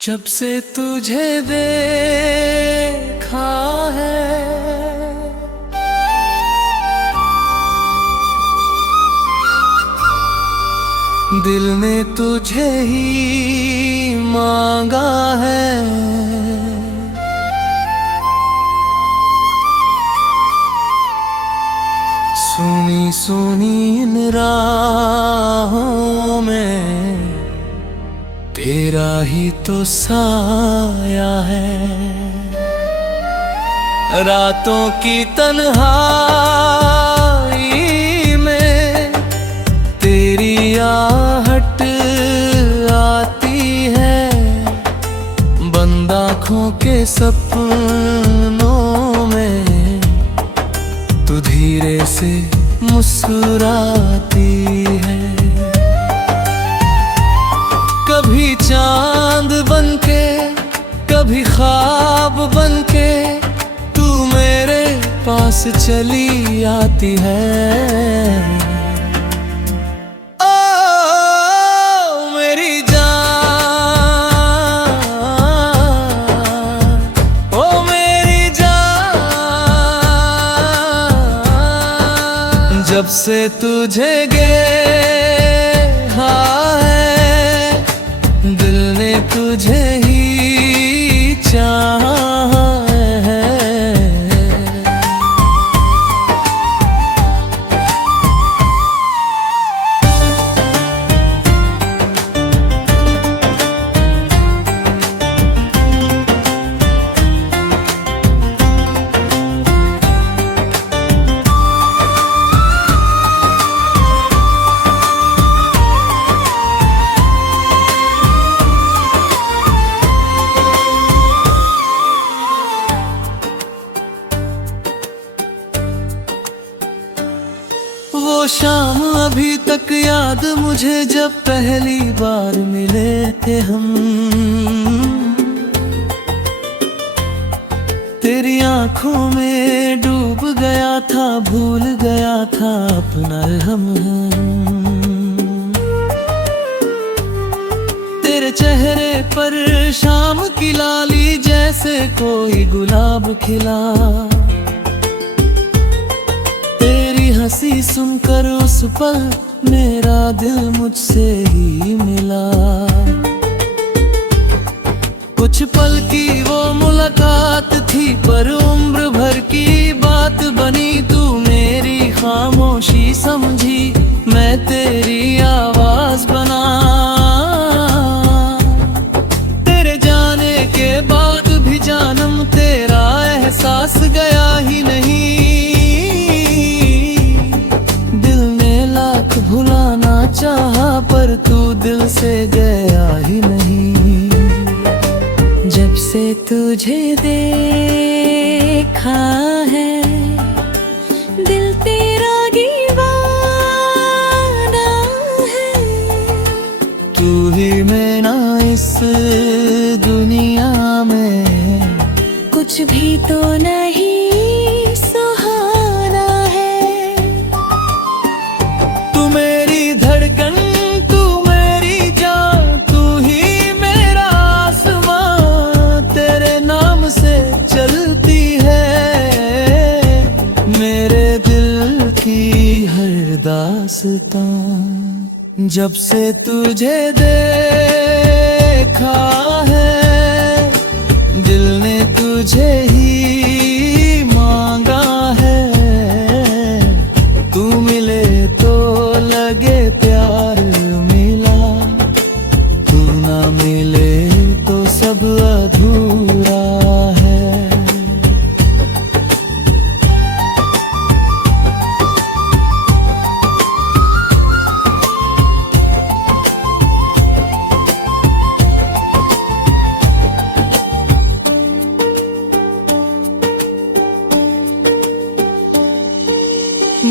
जब से तुझे देखा है दिल ने तुझे ही मांगा है। सुनी सुनी इन राहों में तेरा ही तो साया है। रातों की तन्हाई में तेरी आहट आती है। बंद आँखों के सपनों में तू धीरे से मुस्कुराती है। कभी चांद बनके कभी ख्वाब बनके तू मेरे पास चली आती है। ओ मेरी जान, ओ मेरी जान, जब से तुझे देखा दिल ने तुझे ही चाहा है। वो शाम अभी तक याद मुझे जब पहली बार मिले थे हम। तेरी आंखों में डूब गया था, भूल गया था अपना हम। तेरे चेहरे पर शाम की लाली जैसे कोई गुलाब खिला। हंसी सुनकर उस पल मेरा दिल मुझसे ही मिला। कुछ पल की वो मुलाकात थी पर उम्र भर की बात बनी। तू मेरी खामोशी समझी, मैं तेरी आवाज बना। तेरे जाने के बाद भी जानम तेरा एहसास गया ही नहीं। भुलाना चाहा पर तू दिल से गया ही नहीं। जब से तुझे देखा है दिल तेरा दीवाना है। तू ही मेरा इस दुनिया में कुछ भी तो नहीं दास्तां। जब से तुझे देखा है दिल ने तुझे ही मांगा है। तू मिले तो लगे प्यार मिला, तू ना मिले तो सब अधूरा है।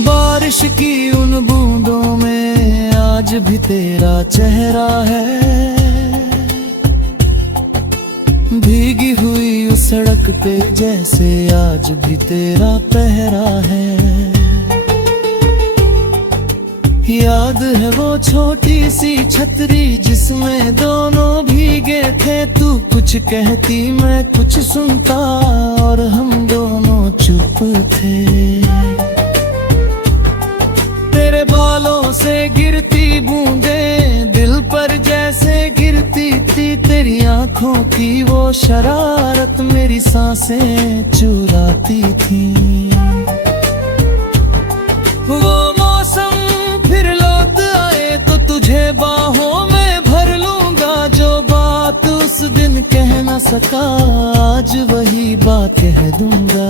बारिश की उन बूंदों में आज भी तेरा चेहरा है। भीगी हुई उस सड़क पे जैसे आज भी तेरा पहरा है। याद है वो छोटी सी छतरी जिसमें दोनों भीगे थे। तू कुछ कहती मैं कुछ सुनता, और हम दोनों चुप थे। तेरे बालों से गिरती बूंदें दिल पर जैसे गिरती थी, तेरी आंखों की वो शरारत मेरी सांसें चुराती थी। वो मौसम फिर लौट आए तो तुझे बाहों में भर लूंगा, जो बात उस दिन कह न सका आज वही बात कह दूंगा।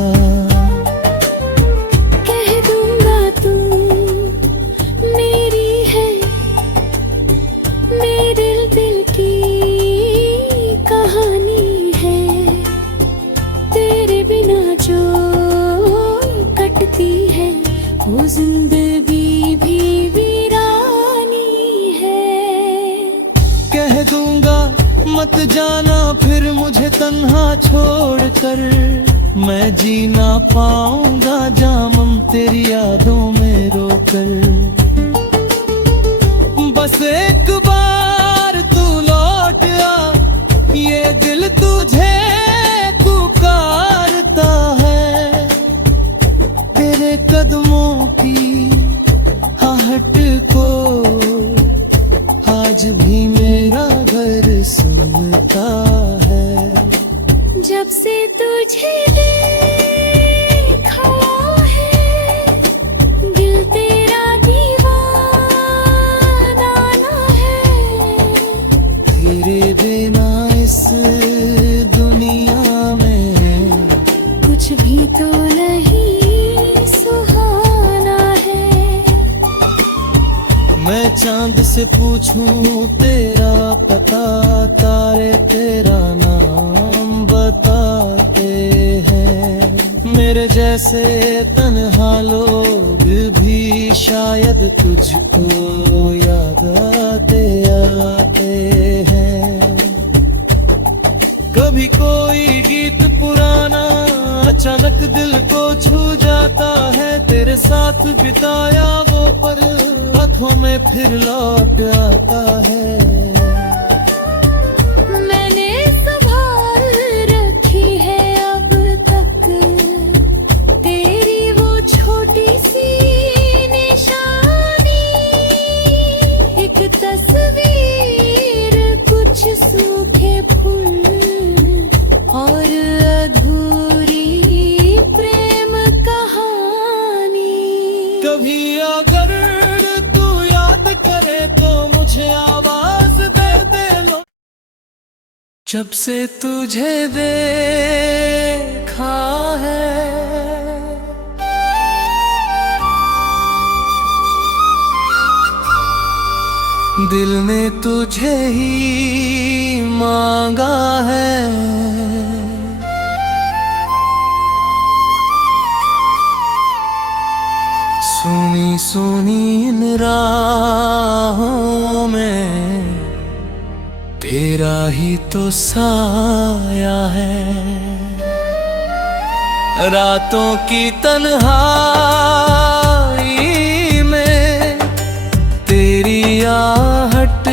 तू मेरी है, मेरे दिल की कहानी है, तेरे बिना जो कटती है वो जिंदगी भी वीरानी है। कह दूंगा मत जाना फिर मुझे तन्हा छोड़कर, मैं जी ना पाऊंगा जामन तेरी यादों में रोकर। बस एक बार तू लौट आ, ये दिल तुझे पुकारता है। तेरे कदमों की आहट को आज भी मेरा घर सुनता है। जब से तुझे देखा है दिल तेरा दीवाना है। तेरे बिना इस दुनिया में कुछ भी तो नहीं सुहाना है। मैं चांद से पूछूं तेरा पता, तारे तेरा नाम बताते हैं। मेरे जैसे तन्हा लोग भी शायद तुझको याद आते आते हैं। कभी कोई गीत पुराना अचानक दिल को छू जाता है, तेरे साथ बिताया वो पल हाथों में फिर लौट आता है। मैंने संभाल रखी है अब तक तेरी वो छोटी सी निशानी, एक तस्वीर कुछ सूखे फूल और अधूरी प्रेम कहानी। कभी अगर तू याद करे तो मुझे आवाज दे दे लो। जब से तुझे देखा है दिल ने तुझे ही मांगा है। सुनी सुनी इन राहों में तेरा ही तो साया है। रातों की तन्हाई में तेरी आहट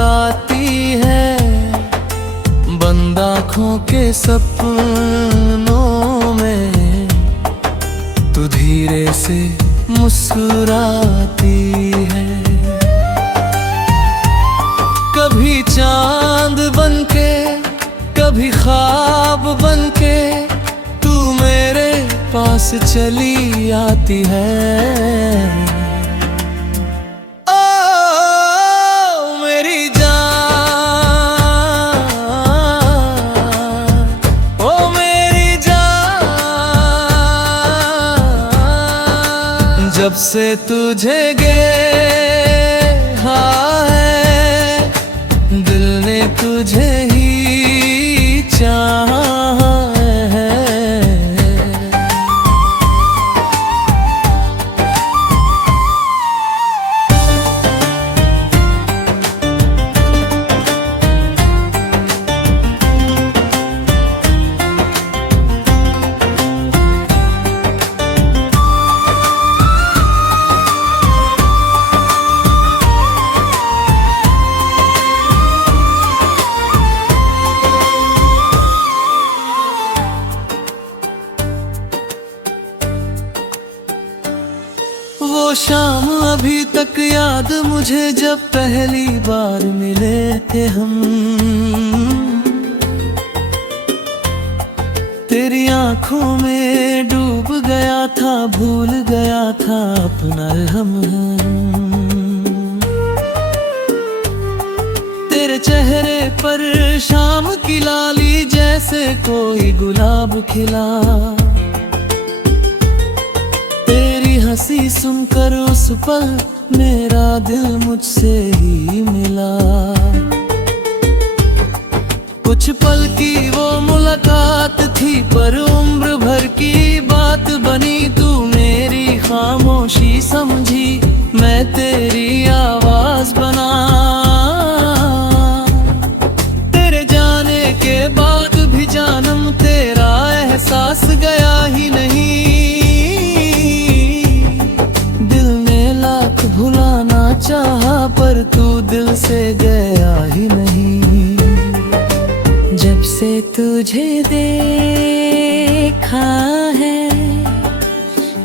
आती है। बंद आँखों के सपनों में तू धीरे से मुस्कुराती है। कभी चांद बनके कभी ख्वाब बनके तू मेरे पास चली आती है। ओ मेरी जान, ओ मेरी जान, जब से तुझे देखा है दिल ने तुझे ही चाहा है। शाम अभी तक याद मुझे जब पहली बार मिले थे हम। तेरी आंखों में डूब गया था, भूल गया था अपना हम। तेरे चेहरे पर शाम की लाली जैसे कोई गुलाब खिला। तेरी हंसी सुनकर उस पल मेरा दिल मुझसे ही मिला। कुछ पल की वो मुलाकात थी पर उम्र भर की बात बनी। तू मेरी खामोशी समझी, मैं तेरी आवाज बना। तेरे जाने के बाद भी जानम तेरा एहसास गया ही नहीं। भुलाना चाहा पर तू दिल से गया ही नहीं। जब से तुझे देखा है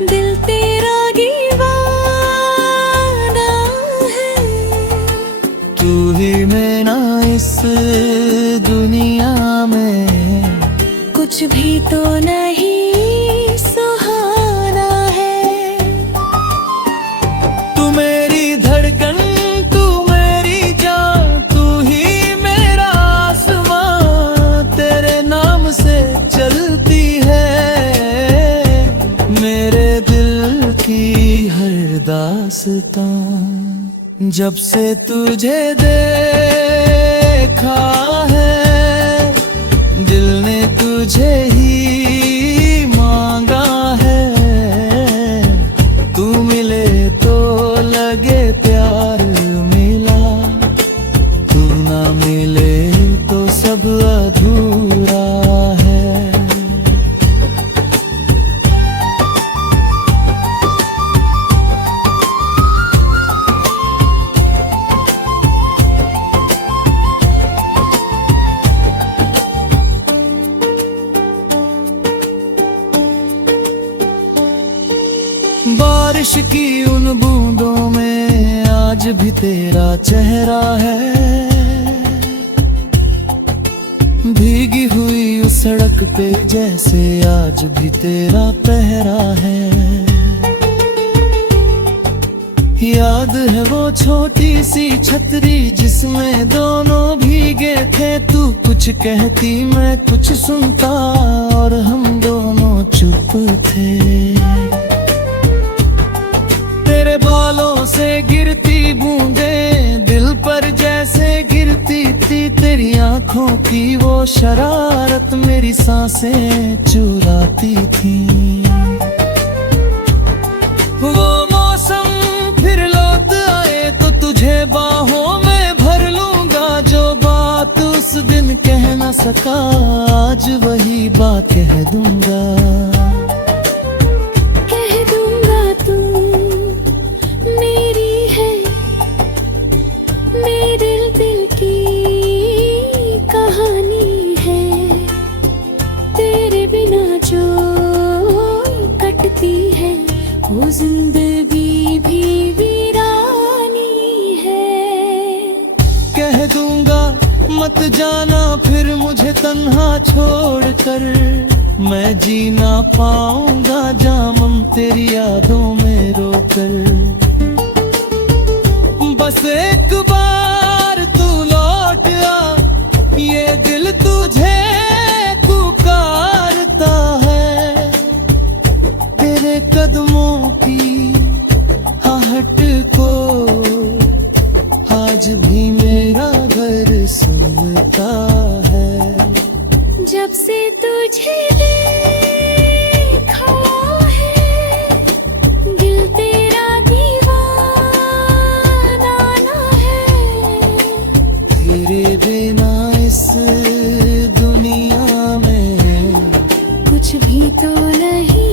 दिल तेरा दीवाना है। तू ही मेरा इस दुनिया में कुछ भी तो नहीं सुहाना है। धड़कन तू मेरी जान, तू ही मेरा आसमां। तेरे नाम से चलती है मेरे दिल की हर दास्तां। जब से तुझे देखा है दिल ने तुझे ही मांगा है। तू मिले तो लगे प्यार मिला, तू ना मिले तो सब अधूरा है। बारिश की उन बूंदों में आज भी तेरा चेहरा है। भीगी हुई उस सड़क पे जैसे आज भी तेरा पहरा है। याद है वो छोटी सी छतरी जिसमें दोनों भीगे थे। तू कुछ कहती मैं कुछ सुनता और हम दोनों चुप थे। तेरे बालों से गिरती बूंदें दिल पर जैसे गिरती थी। तेरी आंखों की वो शरारत मेरी सांसें चुराती थी। वो मौसम फिर लौट आए तो तुझे बाहों में भर लूंगा। जो बात उस दिन कह न सका आज वही बात कह दूंगा। वो जिंदगी भी वीरानी है। कह दूंगा मत जाना फिर मुझे तन्हा छोड़कर। मैं जी ना पाऊंगा जामम तेरी यादों में रोकर। बस एक बार तू लौट आ, ये दिल तुझे पुकारता है। तेरे कदमों की आहट को आज भी मेरा घर सुनता है। जब से तुझे देखा है दिल तेरा दीवाना है। तेरे बिना इस दुनिया में कुछ भी तो नहीं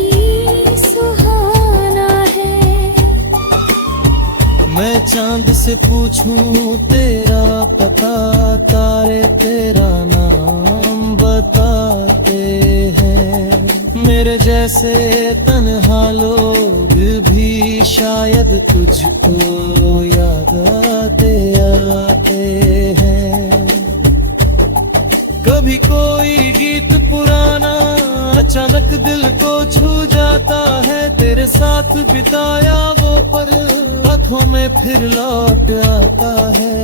मैं चांद से पूछूं तेरा पता, तारे तेरा नाम बताते हैं। मेरे जैसे तन्हा लोग भी शायद तुझको याद आते आते हैं। कभी कोई गीत पुराना अचानक दिल को छू जाता है, तेरे साथ बिताया वो पल हाथों में फिर लौट आता है।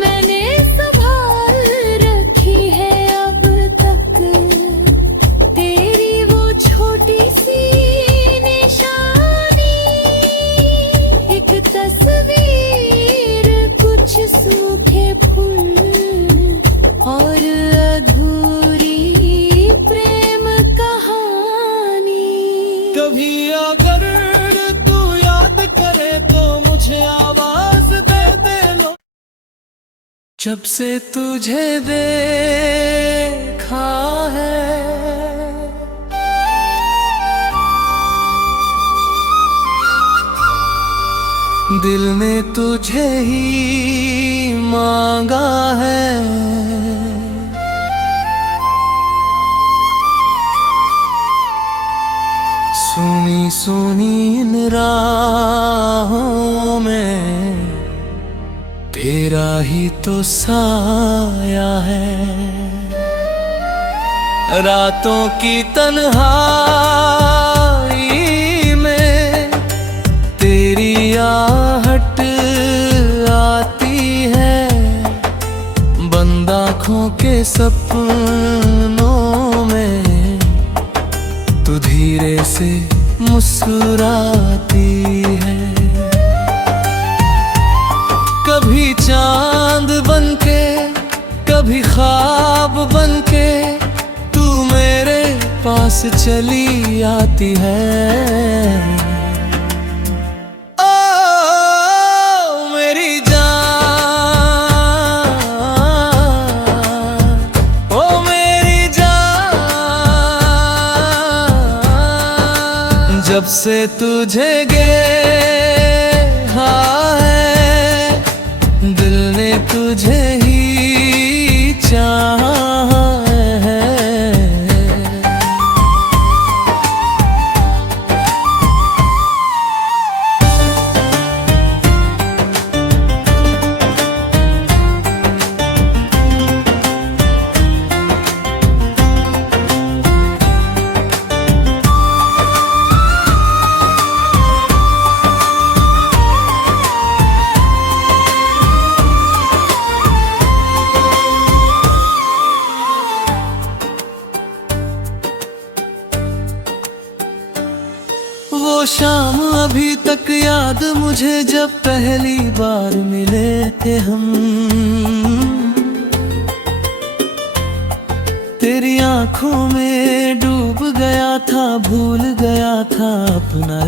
मैंने संभाल रखी है अब तक तेरी वो छोटी सी निशानी, एक तस्वीर, कुछ सूखे फूल और अधूरी प्रेम कहानी। कभी अगर तू याद करे तो मुझे आवाज दे लो। जब से तुझे देखा है दिल ने तुझे ही मांगा है। सुनी सुनी इन राहों में तेरा ही तो साया है। रातों की तन्हाई में तेरी आहट आती है। बंद आँखों के सपनों में तू धीरे से मुस्कुराती है। कभी चांद बनके कभी ख्वाब बनके तू मेरे पास चली आती है। ओ मेरी जान, ओ मेरी जान, जब से तुझे देखा है दिल ने तुझे ही चाहा है। वो शाम अभी तक याद मुझे जब पहली बार मिले थे हम। तेरी आंखों में डूब गया था, भूल गया था अपना